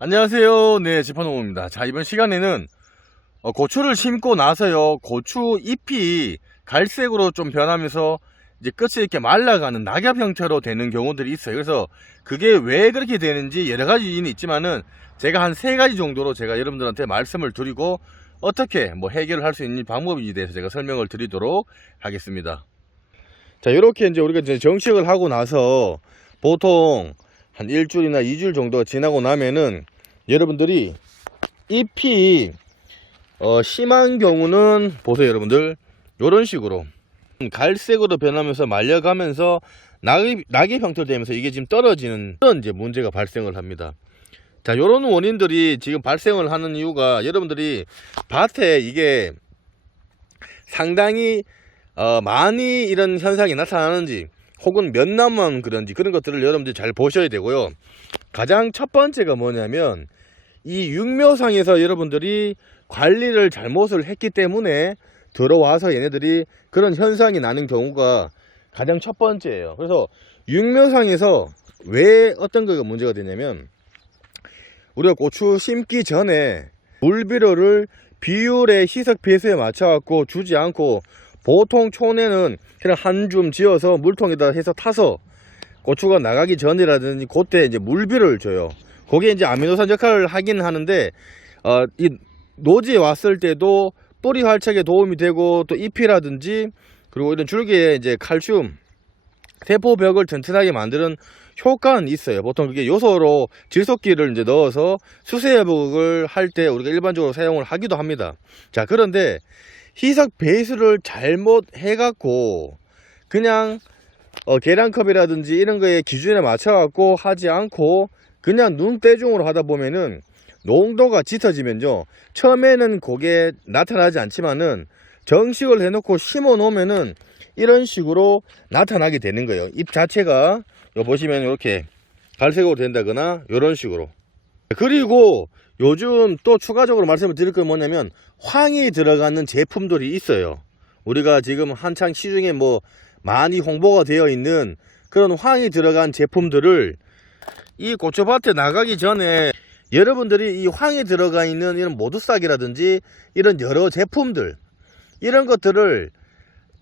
안녕하세요. 네, 지퍼노무입니다. 자, 이번 시간에는 고추를 심고 나서요, 고추 잎이 갈색으로 좀 변하면서 이제 끝이 이렇게 말라가는 낙엽 형태로 되는 경우들이 있어요. 그래서 그게 왜 그렇게 되는지 여러 가지 요인이 있지만은 제가 한 3가지 정도로 제가 여러분들한테 말씀을 드리고 어떻게 해결을 할 수 있는 방법에 대해서 제가 설명을 드리도록 하겠습니다. 자, 이렇게 이제 우리가 이제 정식을 하고 나서 보통 한 일주일이나 2주일 정도가 지나고 나면은 여러분들이 잎이 심한 경우는 보세요. 여러분들 이런 식으로 갈색으로 변하면서 말려가면서 낙엽 형태로 되면서 이게 지금 떨어지는 그런 이제 문제가 발생을 합니다. 자, 이런 원인들이 지금 발생을 하는 이유가 여러분들이 밭에 이게 상당히 많이 이런 현상이 나타나는지 혹은 몇 나무만 그런지 그런 것들을 여러분들이 잘 보셔야 되고요. 가장 첫 번째가 뭐냐면 이 육묘상에서 여러분들이 관리를 잘못을 했기 때문에 들어와서 얘네들이 그런 현상이 나는 경우가 가장 첫 번째예요. 그래서 육묘상에서 왜 어떤 거가 문제가 되냐면 우리가 고추 심기 전에 물비료를 비율의 희석 배수에 맞춰 갖고 주지 않고 보통 촌에는 그냥 한 줌 지어서 물통에다 해서 타서 고추가 나가기 전이라든지 그때 이제 물비료를 줘요. 그게 이제 아미노산 역할을 하긴 하는데 이 노지에 왔을 때도 뿌리 활착에 도움이 되고 또 잎이라든지 그리고 이런 줄기에 이제 칼슘 세포벽을 튼튼하게 만드는 효과는 있어요. 보통 그게 요소로 질소기를 이제 넣어서 수세 회복을 할 때 우리가 일반적으로 사용을 하기도 합니다. 자, 그런데 희석 배수를 잘못 해갖고 그냥 계량컵이라든지 이런 거에 기준에 맞춰 갖고 하지 않고 그냥 눈대중으로 하다 보면은 농도가 짙어지면요, 처음에는 그게 나타나지 않지만은 정식을 해놓고 심어 놓으면은 이런 식으로 나타나게 되는 거예요. 잎 자체가 보시면 이렇게 갈색으로 된다거나 이런 식으로. 그리고 요즘 또 추가적으로 말씀을 드릴 건 뭐냐면 황이 들어가는 제품들이 있어요. 우리가 지금 한창 시중에 많이 홍보가 되어 있는 그런 황이 들어간 제품들을 이 고추밭에 나가기 전에 여러분들이 이 황이 들어가 있는 이런 모두싹이라든지 이런 여러 제품들 이런 것들을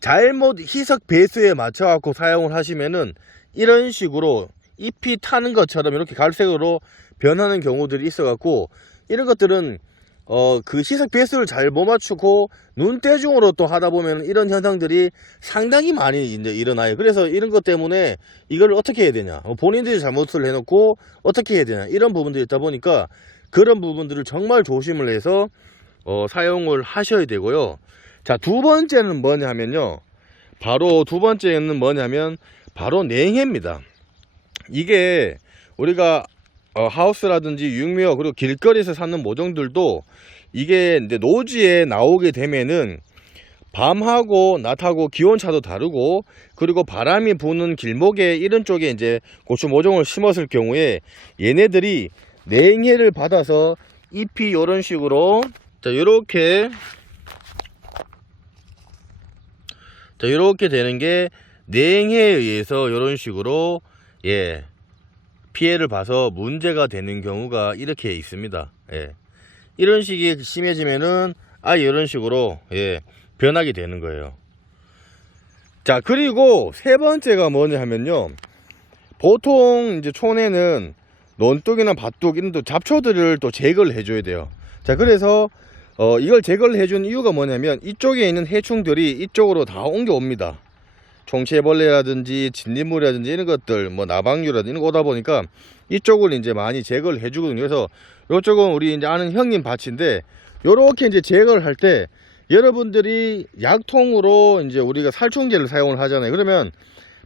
잘못 희석 배수에 맞춰 갖고 사용을 하시면은 이런 식으로 잎이 타는 것처럼 이렇게 갈색으로 변하는 경우들이 있어 갖고 이런 것들은 그 희석 배수를 잘 못 맞추고 눈대중으로 또 하다 보면 이런 현상들이 상당히 많이 이제 일어나요. 그래서 이런 것 때문에 이걸 어떻게 해야 되냐, 본인들이 잘못을 해놓고 어떻게 해야 되냐, 이런 부분들이 있다 보니까 그런 부분들을 정말 조심을 해서 사용을 하셔야 되고요. 자, 두 번째는 뭐냐면요, 바로 두 번째는 뭐냐면 바로 냉해입니다. 이게 우리가 하우스라든지 육묘 그리고 길거리에서 사는 모종들도 이게 이제 노지에 나오게 되면은 밤하고 낮하고 기온차도 다르고 그리고 바람이 부는 길목에 이런 쪽에 이제 고추 모종을 심었을 경우에 얘네들이 냉해를 받아서 잎이 이런 식으로 이렇게 되는 게 냉해에 의해서 이런 식으로 피해를 봐서 문제가 되는 경우가 이렇게 있습니다. 이런 식이 심해지면은 이런 식으로 변하게 되는 거예요. 자, 그리고 세 번째가 뭐냐 하면요, 보통 이제 촌에는 논둑이나 밭둑 이런 또 잡초들을 또 제거를 해줘야 돼요. 자, 그래서 이걸 제거를 해준 이유가 뭐냐면 이쪽에 있는 해충들이 이쪽으로 다 옮겨옵니다. 총체벌레라든지 진딧물이라든지 이런 것들, 나방류라든지 이런 거 오다 보니까 이쪽을 이제 많이 제거를 해주거든요. 그래서 이쪽은 우리 이제 아는 형님 밭인데 요렇게 이제 제거를 할 때 여러분들이 약통으로 이제 우리가 살충제를 사용을 하잖아요. 그러면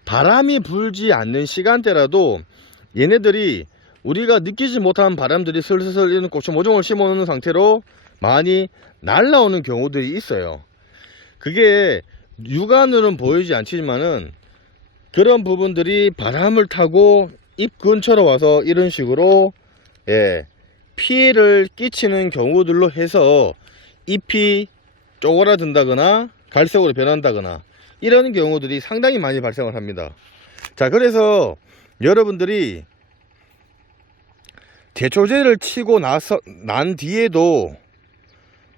바람이 불지 않는 시간대라도 얘네들이 우리가 느끼지 못한 바람들이 슬슬 이런 고추 모종을 심어 놓는 상태로 많이 날라오는 경우들이 있어요. 그게 육안으로는 보이지 않지만은 그런 부분들이 바람을 타고 잎 근처로 와서 이런 식으로 피해를 끼치는 경우들로 해서 잎이 쪼그라든다거나 갈색으로 변한다거나 이런 경우들이 상당히 많이 발생을 합니다. 자, 그래서 여러분들이 제초제를 치고 난 뒤에도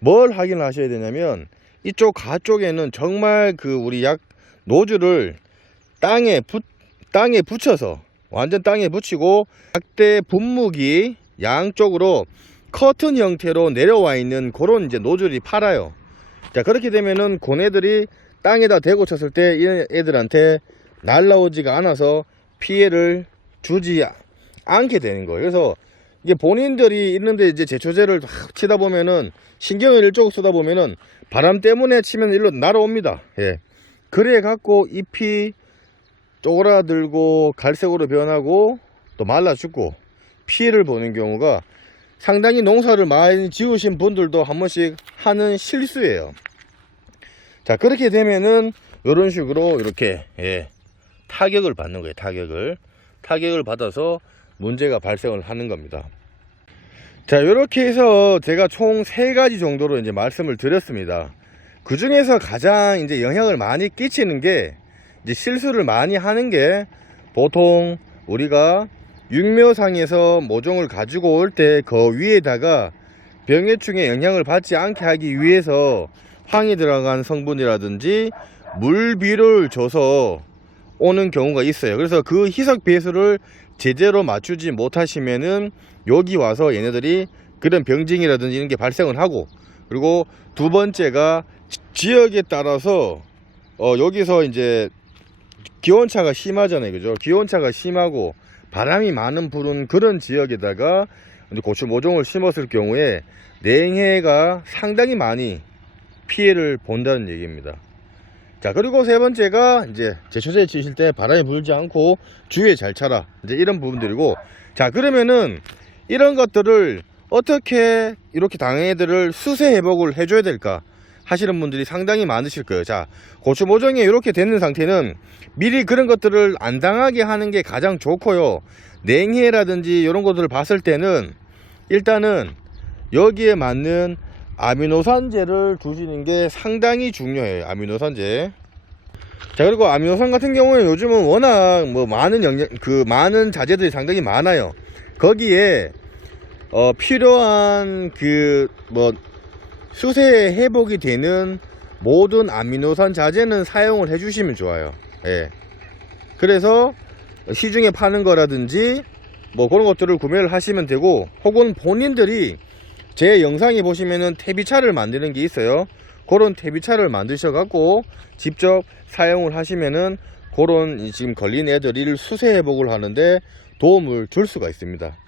뭘 확인을 하셔야 되냐면, 이쪽 가쪽에는 정말 그 우리 약 노즐을 땅에 붙여서, 완전 땅에 붙이고 약대 분무기 양쪽으로 커튼 형태로 내려와 있는 그런 이제 노즐이 팔아요. 자, 그렇게 되면은 고네들이 땅에다 대고 쳤을 때 이 애들한테 날라오지가 않아서 피해를 주지 않게 되는 거예요. 그래서 이게 본인들이 있는데 이제 제초제를 치다 보면은, 신경을 이쪽으로 쓰다 보면은 바람 때문에 치면 일로 날아옵니다. 예. 그래 갖고 잎이 쪼그라들고 갈색으로 변하고 또 말라 죽고 피해를 보는 경우가 상당히 농사를 많이 지으신 분들도 한 번씩 하는 실수예요. 자, 그렇게 되면은 이런 식으로 이렇게, 예, 타격을 받는 거예요. 타격을 받아서 문제가 발생을 하는 겁니다. 자, 이렇게 해서 제가 총 3가지 정도로 이제 말씀을 드렸습니다. 그 중에서 가장 이제 영향을 많이 끼치는 게, 이제 실수를 많이 하는 게, 보통 우리가 육묘상에서 모종을 가지고 올 때 그 위에다가 병해충의 영향을 받지 않게 하기 위해서 황이 들어간 성분이라든지 물비를 줘서 오는 경우가 있어요. 그래서 그 희석 배수를 제대로 맞추지 못하시면은 여기 와서 얘네들이 그런 병증이라든지 이런 게 발생을 하고, 그리고 두 번째가 지역에 따라서 여기서 이제 기온차가 심하잖아요. 그죠? 기온차가 심하고 바람이 많은 부는 그런 지역에다가 고추 모종을 심었을 경우에 냉해가 상당히 많이 피해를 본다는 얘기입니다. 자, 그리고 세 번째가 이제 제초제 치실 때 바람이 불지 않고 주위에 잘 차라, 이제 이런 부분들이고, 자, 그러면은 이런 것들을 어떻게 이렇게 당해들을 수세 회복을 해줘야 될까 하시는 분들이 상당히 많으실 거예요. 자, 고추 모종이 이렇게 되는 상태는 미리 그런 것들을 안 당하게 하는 게 가장 좋고요. 냉해라든지 이런 것들을 봤을 때는 일단은 여기에 맞는 아미노산제를 주시는 게 상당히 중요해요. 아미노산제. 자, 그리고 아미노산 같은 경우에 요즘은 워낙 뭐 많은 자재들이 상당히 많아요. 거기에 필요한 그 뭐 수세 회복이 되는 모든 아미노산 자재는 사용을 해 주시면 좋아요. 예. 그래서 시중에 파는 거라든지 뭐 그런 것들을 구매를 하시면 되고, 혹은 본인들이 제 영상에 보시면은 퇴비차를 만드는 게 있어요. 그런 퇴비차를 만드셔 갖고 직접 사용을 하시면은 그런 지금 걸린 애들을 수세 회복을 하는데 도움을 줄 수가 있습니다.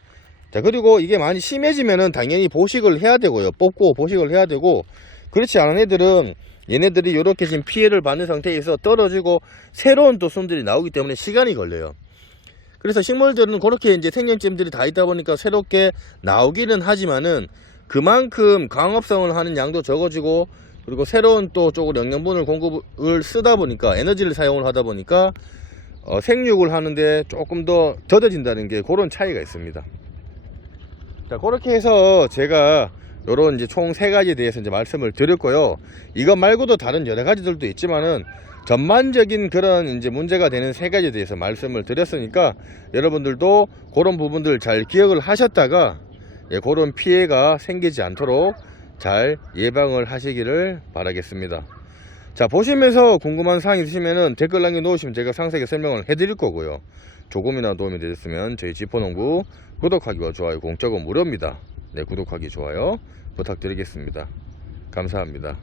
자, 그리고 이게 많이 심해지면은 당연히 보식을 해야 되고요. 뽑고 보식을 해야 되고, 그렇지 않은 애들은 얘네들이 이렇게 지금 피해를 받는 상태에서 떨어지고 새로운 또 순들이 나오기 때문에 시간이 걸려요. 그래서 식물들은 그렇게 이제 생명점들이 다 있다 보니까 새롭게 나오기는 하지만은 그만큼 광합성을 하는 양도 적어지고, 그리고 새로운 또 쪽으로 영양분을 공급을 쓰다 보니까, 에너지를 사용을 하다 보니까 생육을 하는데 조금 더 더뎌진다는 게 그런 차이가 있습니다. 자, 그렇게 해서 제가 요런 이제 총 3가지에 대해서 이제 말씀을 드렸고요. 이것 말고도 다른 여러 가지들도 있지만은 전반적인 그런 이제 문제가 되는 3가지에 대해서 말씀을 드렸으니까 여러분들도 그런 부분들 잘 기억을 하셨다가, 예, 그런 피해가 생기지 않도록 잘 예방을 하시기를 바라겠습니다. 자, 보시면서 궁금한 사항이 있으시면은 댓글 남겨놓으시면 제가 상세하게 설명을 해드릴 거고요. 조금이나 도움이 되셨으면 저희 지포농부 구독하기와 좋아요 공짜고 무료입니다. 네, 구독하기 좋아요 부탁드리겠습니다. 감사합니다.